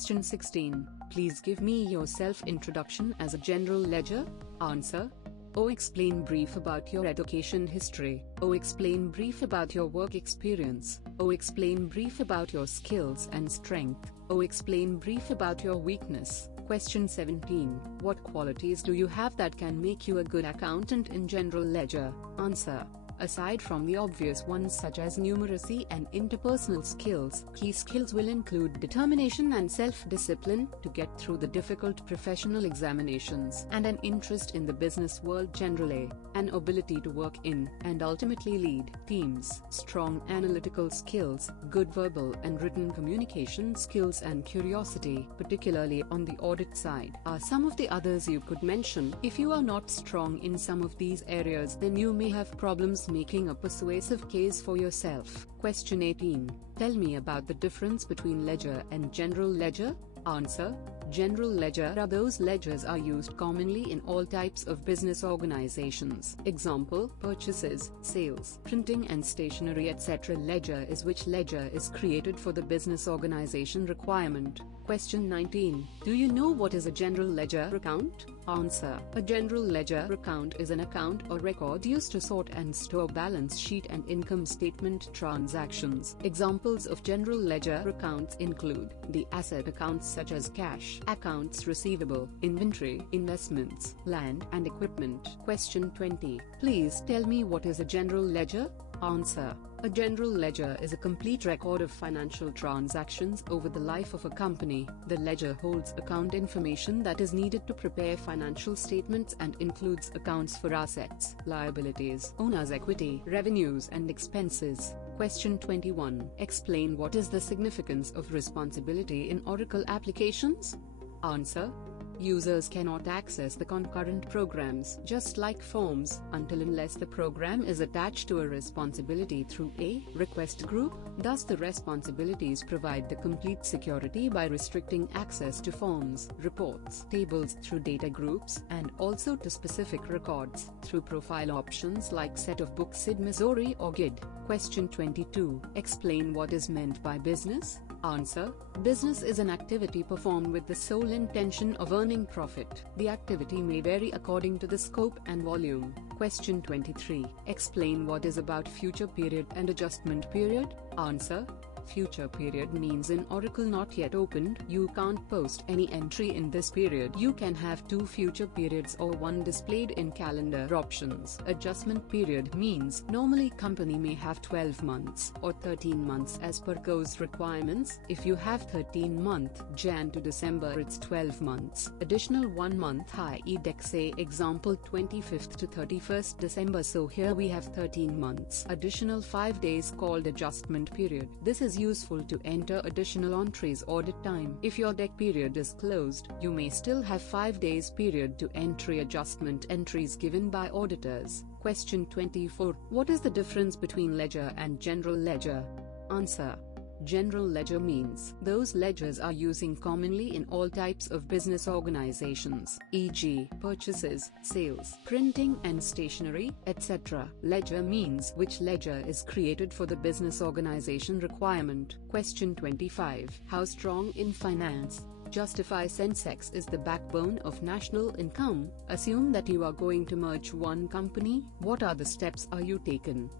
Question 16. Please give me your self-introduction as a general ledger. Answer. O. Explain brief about your education history. O. Explain brief about your work experience. O. Explain brief about your skills and strength. O. Explain brief about your weakness. Question 17. What qualities do you have that can make you a good accountant in general ledger? Answer. Aside from the obvious ones such as numeracy and interpersonal skills, key skills will include determination and self-discipline to get through the difficult professional examinations, and an interest in the business world generally, an ability to work in and ultimately lead teams, strong analytical skills, good verbal and written communication skills, and curiosity, particularly on the audit side, are some of the others you could mention. If you are not strong in some of these areas, then you may have problems making a persuasive case for yourself. Question 18. Tell me about the difference between ledger and general ledger. Answer. General ledger are those ledgers are used commonly in all types of business organizations. Example, purchases, sales, printing and stationery, etc. Ledger is which ledger is created for the business organization requirement. Question 19. Do you know what is a general ledger account? Answer. A general ledger account is an account or record used to sort and store balance sheet and income statement transactions. Examples of general ledger accounts include the asset accounts such as cash, accounts receivable, inventory, investments, land and equipment. Question 20. Please tell me what is a general ledger? Answer. A general ledger is a complete record of financial transactions over the life of a company. The ledger holds account information that is needed to prepare financial statements and includes accounts for assets, liabilities, owner's equity, revenues and expenses. Question 21. Explain what is the significance of responsibility in Oracle applications? Answer. Users cannot access the concurrent programs, just like forms, until unless the program is attached to a responsibility through a request group. Thus the responsibilities provide the complete security by restricting access to forms, reports, tables through data groups, and also to specific records through profile options like set of books SID Missouri or GID. Question 22. Explain what is meant by business. Answer. Business is an activity performed with the sole intention of earning profit. The activity may vary according to the scope and volume. Question 23. Explain what is about future period and adjustment period. Answer. Future period means in Oracle not yet opened. You can't post any entry in this period. You can have two future periods or one displayed in calendar options. Adjustment period means normally company may have 12 months or 13 months as per GO's requirements. If you have 13-month Jan to December, it's 12 months. Additional 1 month i.e. say example 25th to 31st December, so here we have 13 months. Additional 5 days called adjustment period. This is useful to enter additional entries audit time. If your deck period is closed, you may still have 5 days period to entry adjustment entries given by auditors. Question 24. What is the difference between ledger and general ledger? Answer. General ledger means those ledgers are using commonly in all types of business organizations, e.g., purchases, sales, printing and stationery, etc. Ledger means which ledger is created for the business organization requirement. Question 25. How strong in finance? Justify Sensex is the backbone of national income. Assume that you are going to merge one company. What are the steps are you taken?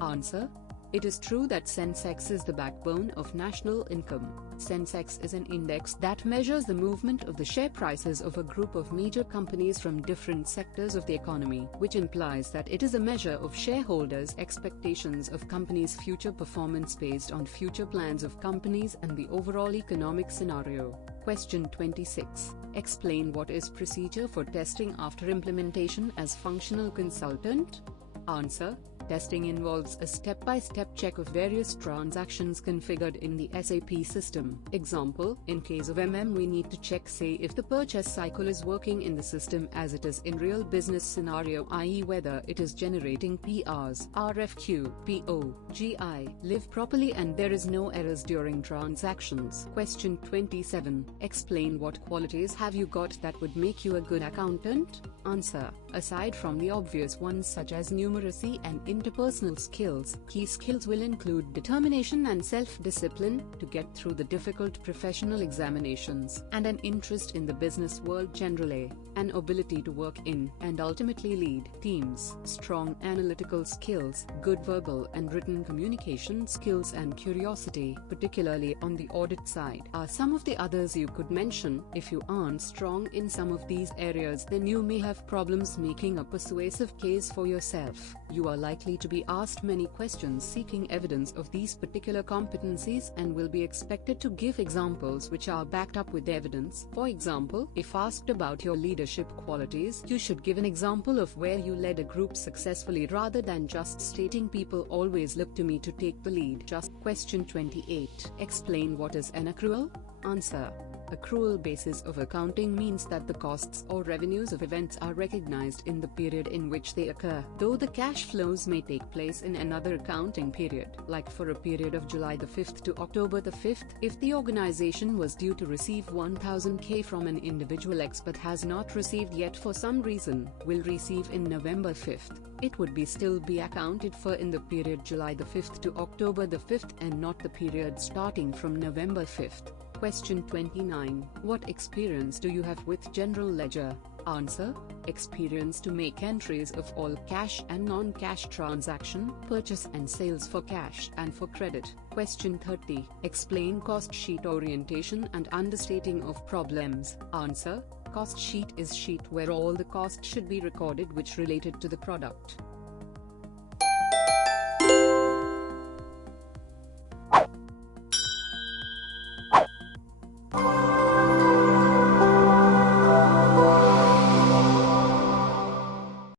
Answer. It is true that Sensex is the backbone of national income. Sensex is an index that measures the movement of the share prices of a group of major companies from different sectors of the economy, which implies that it is a measure of shareholders' expectations of companies' future performance based on future plans of companies and the overall economic scenario. Question 26. Explain what is procedure for testing after implementation as functional consultant? Answer. Testing involves a step-by-step check of various transactions configured in the SAP system. Example, in case of we need to check say if the purchase cycle is working in the system as it is in real business scenario, i.e. whether it is generating PRs, RFQ, PO, GI, live properly and there is no errors during transactions. Question 27. Explain what qualities have you got that would make you a good accountant? Answer. Aside from the obvious ones such as numeracy and interpersonal skills. Key skills will include determination and self-discipline to get through the difficult professional examinations, and an interest in the business world generally, an ability to work in and ultimately lead teams. Strong analytical skills, good verbal and written communication skills, and curiosity, particularly on the audit side, are some of the others you could mention. If you aren't strong in some of these areas, then you may have problems making a persuasive case for yourself. You are likely to be asked many questions seeking evidence of these particular competencies and will be expected to give examples which are backed up with evidence. For example, if asked about your leadership qualities, you should give an example of where you led a group successfully rather than just stating people always look to me to take the lead. Just question 28. Explain what is an accrual? Answer. Accrual basis of accounting means that the costs or revenues of events are recognized in the period in which they occur, though the cash flows may take place in another accounting period. Like for a period of July the 5th to October the 5th, if the organization was due to receive 1000K from an individual X but has not received yet for some reason, will receive in November 5th, it would still be accounted for in the period July the 5th to October the 5th and not the period starting from November 5th. Question 29. What experience do you have with general ledger? Answer. Experience to make entries of all cash and non-cash transaction, purchase and sales for cash and for credit. Question 30. Explain cost sheet orientation and understating of problems. Answer. Cost sheet is sheet where all the costs should be recorded which related to the product.